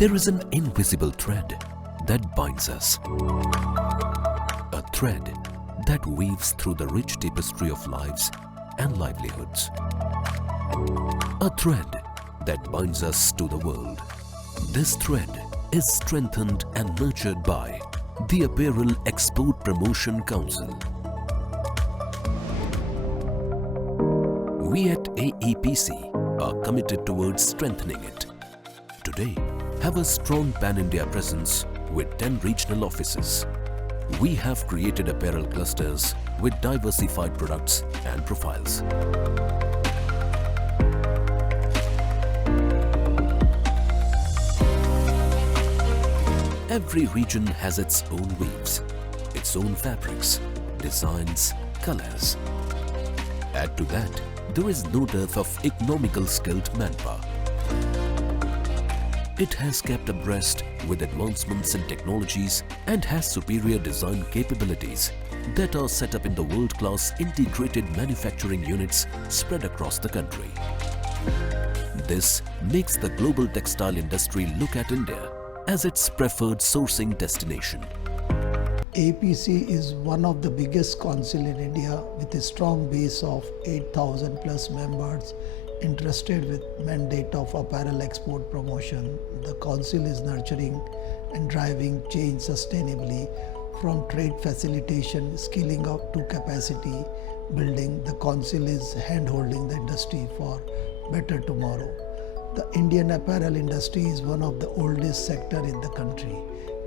There is an invisible thread that binds us. A thread that weaves through the rich tapestry of lives and livelihoods. A thread that binds us to the world. This thread is strengthened and nurtured by the Apparel Export Promotion Council. We at AEPC are committed towards strengthening it. Today, have a strong pan-India presence with 10 regional offices. We have created apparel clusters with diversified products and profiles. Every region has its own weaves, its own fabrics, designs, colors. Add to that, there is no dearth of economical skilled manpower. It has kept abreast with advancements in technologies and has superior design capabilities that are set up in the world-class integrated manufacturing units spread across the country. This makes the global textile industry look at India as its preferred sourcing destination. AEPC is one of the biggest council in India with a strong base of 8,000 plus members interested with mandate of apparel export promotion. The council is nurturing and driving change sustainably from trade facilitation, skilling up to capacity building. The council is hand-holding the industry for better tomorrow. The Indian apparel industry is one of the oldest sector in the country.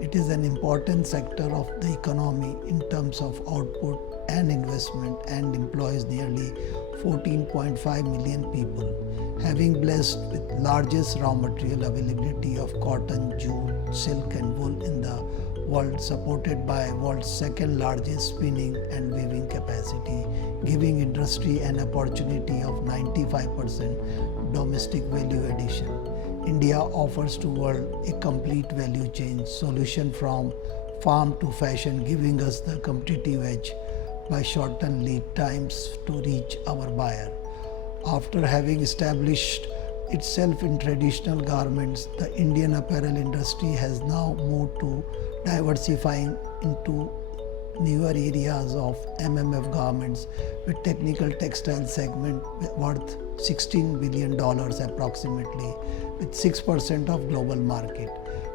It is an important sector of the economy in terms of output and investment and employs nearly 14.5 million people, having blessed with largest raw material availability of cotton, jute, silk and wool in the world, supported by world's second largest spinning and weaving capacity, giving industry an opportunity of 95% domestic value addition. India offers to world a complete value chain solution from farm to fashion, giving us the competitive edge by shortened lead times to reach our buyer. After having established itself in traditional garments, the Indian apparel industry has now moved to diversifying into newer areas of MMF garments with technical textile segment worth $16 billion approximately, with 6% of global market.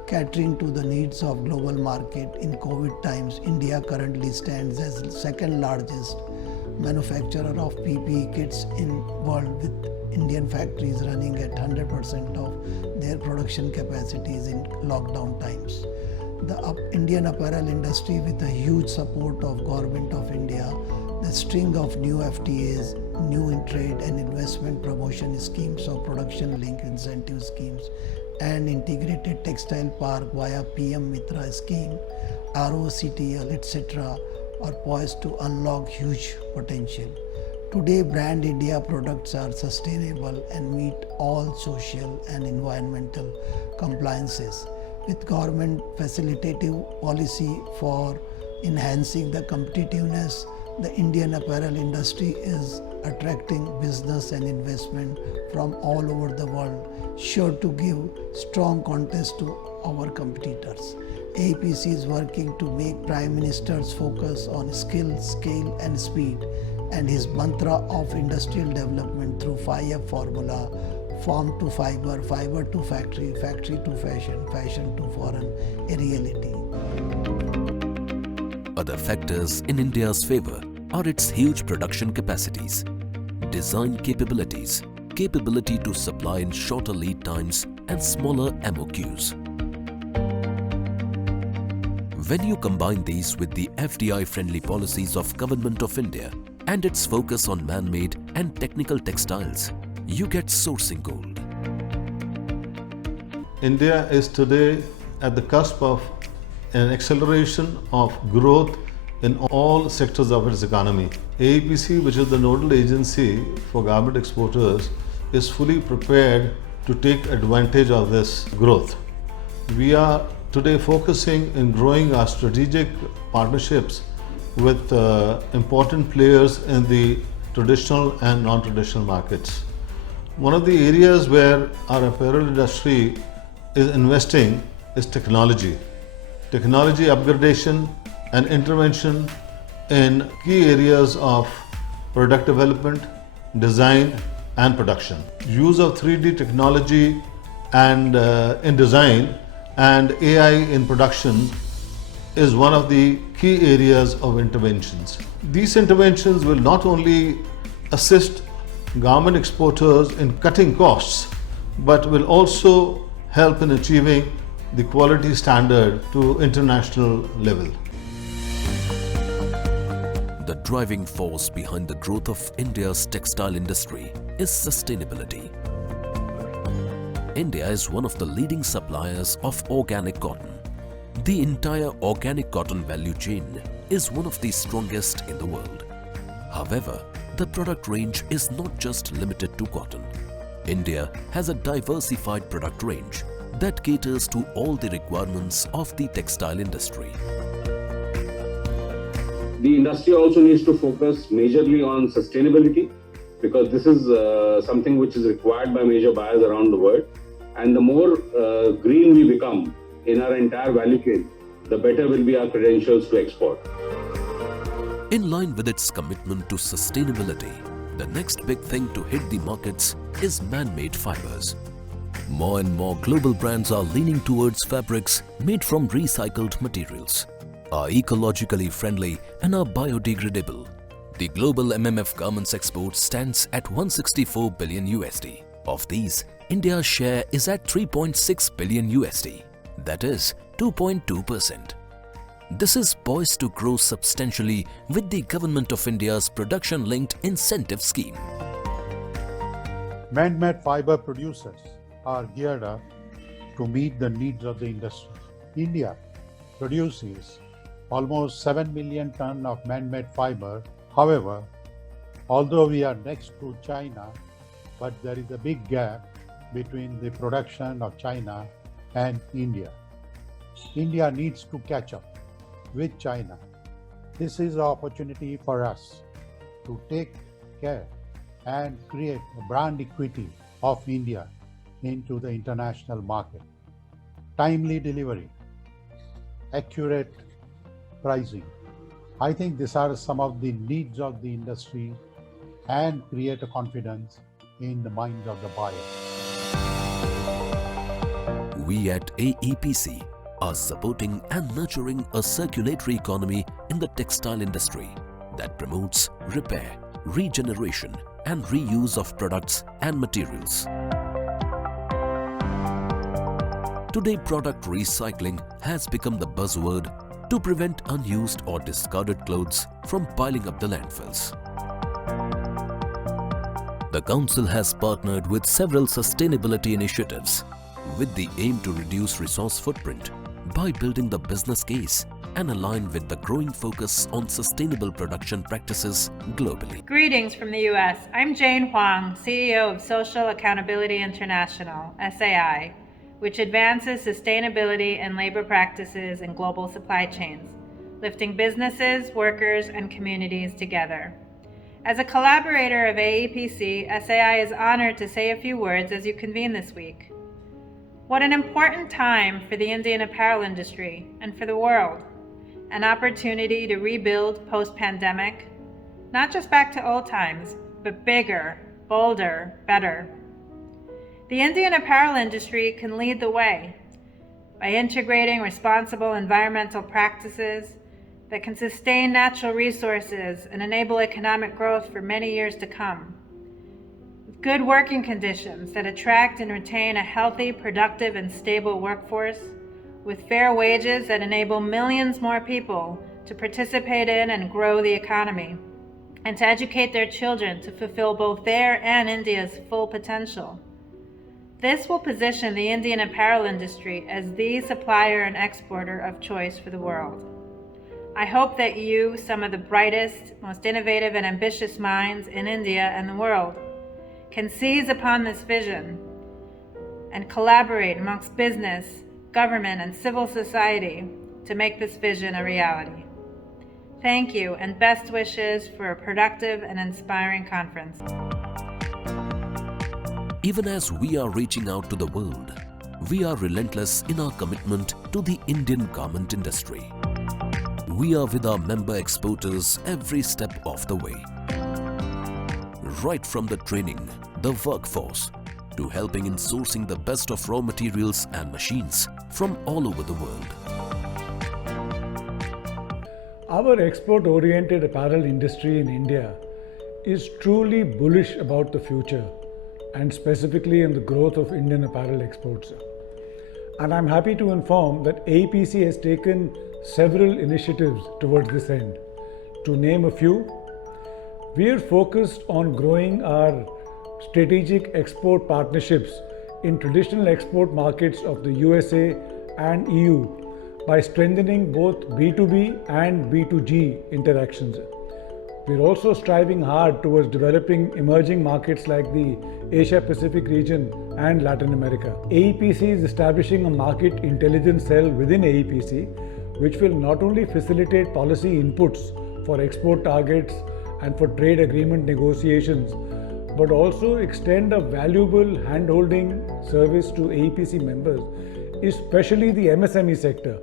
Catering to the needs of global market in COVID times, India currently stands as the second largest manufacturer of PPE kits in world, with Indian factories running at 100% of their production capacities in lockdown times. The Indian apparel industry, with a huge support of Government of India, the string of new FTAs, new in trade and investment promotion schemes of production link incentive schemes and integrated textile park via PM Mitra scheme, ROCTL, etc. are poised to unlock huge potential. Today, Brand India products are sustainable and meet all social and environmental compliances. With government facilitative policy for enhancing the competitiveness, the Indian apparel industry is attracting business and investment from all over the world, sure to give strong contest to our competitors. AEPC is working to make Prime Minister's focus on skill, scale and speed, and his mantra of industrial development through 5F formula: farm to fiber, fiber to factory, factory to fashion, fashion to foreign, a reality. Other factors in India's favor are its huge production capacities, design capabilities, capability to supply in shorter lead times and smaller MOQs. When you combine these with the FDI-friendly policies of Government of India and its focus on man-made and technical textiles, you get sourcing gold. India is today at the cusp of an acceleration of growth in all sectors of its economy. AEPC, which is the nodal agency for garment exporters, is fully prepared to take advantage of this growth. We are today focusing in growing our strategic partnerships with important players in the traditional and non-traditional markets. One of the areas where our apparel industry is investing is technology. Technology upgradation and intervention in key areas of product development, design and production. Use of 3D technology and in design and AI in production is one of the key areas of interventions. These interventions will not only assist garment exporters in cutting costs, but will also help in achieving the quality standard to international level. The driving force behind the growth of India's textile industry is sustainability. India is one of the leading suppliers of organic cotton. The entire organic cotton value chain is one of the strongest in the world. However, the product range is not just limited to cotton. India has a diversified product range that caters to all the requirements of the textile industry. The industry also needs to focus majorly on sustainability, because this is something which is required by major buyers around the world. And the more green we become in our entire value chain, the better will be our credentials to export. In line with its commitment to sustainability, the next big thing to hit the markets is man-made fibers. More and more global brands are leaning towards fabrics made from recycled materials, are ecologically friendly and are biodegradable. The global MMF garments export stands at 164 billion USD. Of these, India's share is at 3.6 billion USD, that is 2.2%. This is poised to grow substantially with the Government of India's production-linked incentive scheme. Man-made fiber producers are geared up to meet the needs of the industry. India produces almost 7 million tons of man-made fiber. However, although we are next to China, but there is a big gap between the production of China and India. India needs to catch up with China. This is an opportunity for us to take care and create a brand equity of India into the international market. Timely delivery, accurate pricing. I think these are some of the needs of the industry and create a confidence in the minds of the buyer. We at AEPC are supporting and nurturing a circulatory economy in the textile industry that promotes repair, regeneration and reuse of products and materials. Today, product recycling has become the buzzword to prevent unused or discarded clothes from piling up the landfills. The Council has partnered with several sustainability initiatives with the aim to reduce resource footprint by building the business case and align with the growing focus on sustainable production practices globally. Greetings from the US. I'm Jane Huang, CEO of Social Accountability International, SAI, which advances sustainability and labor practices in global supply chains, lifting businesses, workers, and communities together. As a collaborator of AEPC, SAI is honored to say a few words as you convene this week. What an important time for the Indian apparel industry and for the world. An opportunity to rebuild post-pandemic, not just back to old times, but bigger, bolder, better. The Indian apparel industry can lead the way by integrating responsible environmental practices that can sustain natural resources and enable economic growth for many years to come. With good working conditions that attract and retain a healthy, productive, and stable workforce, with fair wages that enable millions more people to participate in and grow the economy, and to educate their children to fulfill both their and India's full potential. This will position the Indian apparel industry as the supplier and exporter of choice for the world. I hope that you, some of the brightest, most innovative and ambitious minds in India and the world, can seize upon this vision and collaborate amongst business, government, and civil society to make this vision a reality. Thank you and best wishes for a productive and inspiring conference. Even as we are reaching out to the world, we are relentless in our commitment to the Indian garment industry. We are with our member exporters every step of the way. Right from the training, the workforce, to helping in sourcing the best of raw materials and machines from all over the world. Our export-oriented apparel industry in India is truly bullish about the future and specifically in the growth of Indian apparel exports. And I'm happy to inform that AEPC has taken several initiatives towards this end. To name a few, we are focused on growing our strategic export partnerships in traditional export markets of the USA and EU by strengthening both B2B and B2G interactions. We're also striving hard towards developing emerging markets like the Asia Pacific region and Latin America. AEPC is establishing a market intelligence cell within AEPC, which will not only facilitate policy inputs for export targets and for trade agreement negotiations, but also extend a valuable hand-holding service to AEPC members, especially the MSME sector,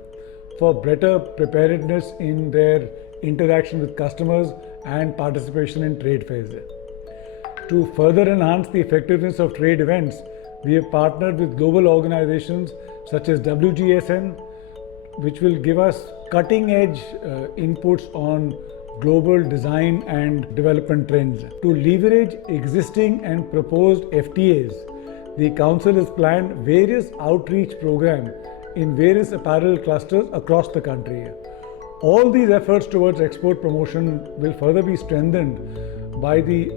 for better preparedness in their interaction with customers and participation in trade fairs. To further enhance the effectiveness of trade events, we have partnered with global organizations such as WGSN, which will give us cutting-edge inputs on global design and development trends. To leverage existing and proposed FTAs, the Council has planned various outreach programs in various apparel clusters across the country. All these efforts towards export promotion will further be strengthened by the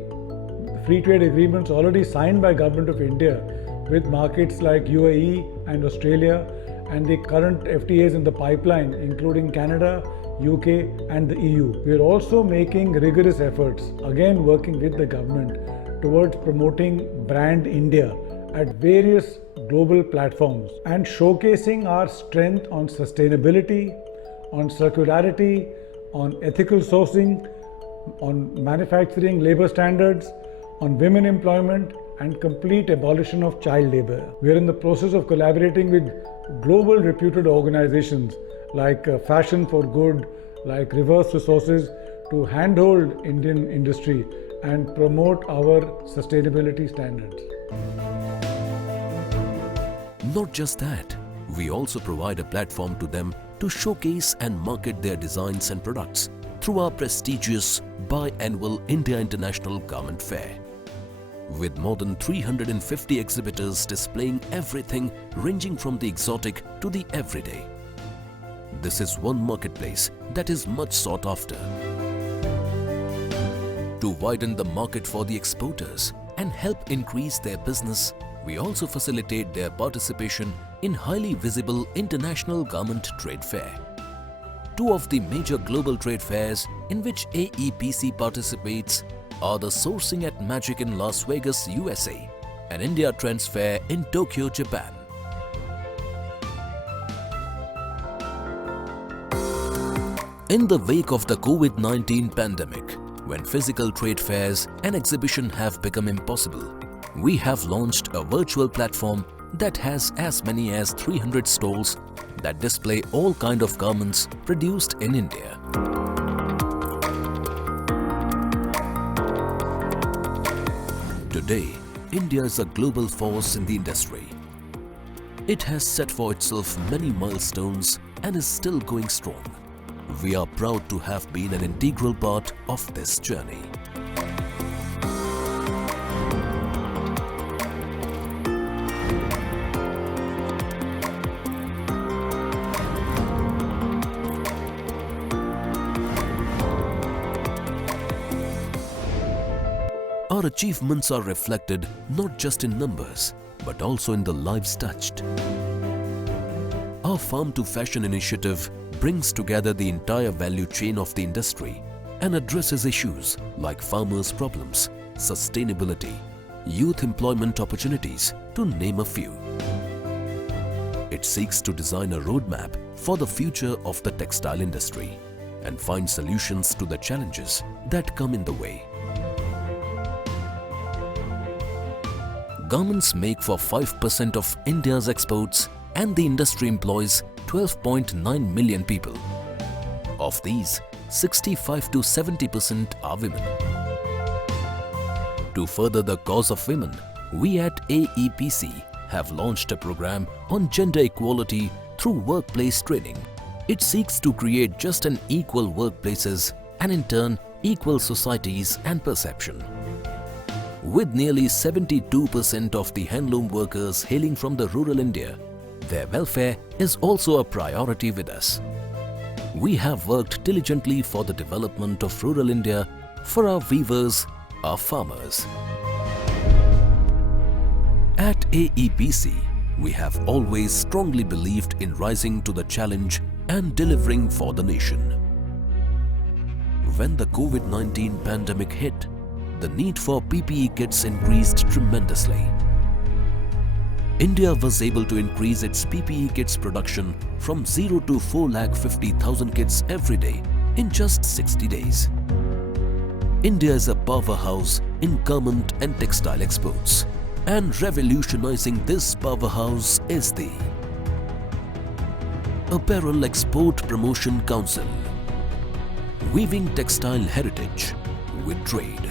free trade agreements already signed by Government of India with markets like UAE and Australia, and the current FTAs in the pipeline including Canada, UK and the EU. We are also making rigorous efforts, again working with the government, towards promoting Brand India at various global platforms and showcasing our strength on sustainability, on circularity, on ethical sourcing, on manufacturing labor standards, on women employment and complete abolition of child labor. We are in the process of collaborating with global reputed organizations like Fashion for Good, like Reverse Resources, to handhold Indian industry and promote our sustainability standards. Not just that, we also provide a platform to them to showcase and market their designs and products through our prestigious biannual India International Garment Fair. With more than 350 exhibitors displaying everything ranging from the exotic to the everyday. This is one marketplace that is much sought after. To widen the market for the exporters and help increase their business, we also facilitate their participation in highly visible International Garment Trade Fair. Two of the major global trade fairs in which AEPC participates are the Sourcing at Magic in Las Vegas, USA and India Trends Fair in Tokyo, Japan. In the wake of the COVID-19 pandemic, when physical trade fairs and exhibition have become impossible, we have launched a virtual platform that has as many as 300 stalls that display all kind of garments produced in India. Today, India is a global force in the industry. It has set for itself many milestones and is still going strong. We are proud to have been an integral part of this journey. Our achievements are reflected not just in numbers, but also in the lives touched. Our Farm to Fashion initiative brings together the entire value chain of the industry and addresses issues like farmers' problems, sustainability, youth employment opportunities, to name a few. It seeks to design a roadmap for the future of the textile industry and find solutions to the challenges that come in the way. Garments make for 5% of India's exports and the industry employs 12.9 million people. Of these, 65 to 70% are women. To further the cause of women, we at AEPC have launched a program on gender equality through workplace training. It seeks to create just and equal workplaces and in turn equal societies and perception. With nearly 72% of the handloom workers hailing from the rural India, their welfare is also a priority with us. We have worked diligently for the development of rural India for our weavers, our farmers. At AEPC, we have always strongly believed in rising to the challenge and delivering for the nation. When the COVID-19 pandemic hit, the need for PPE kits increased tremendously. India was able to increase its PPE kits production from 0 to 450,000 kits every day in just 60 days. India is a powerhouse in garment and textile exports, and revolutionizing this powerhouse is the Apparel Export Promotion Council, weaving textile heritage with trade.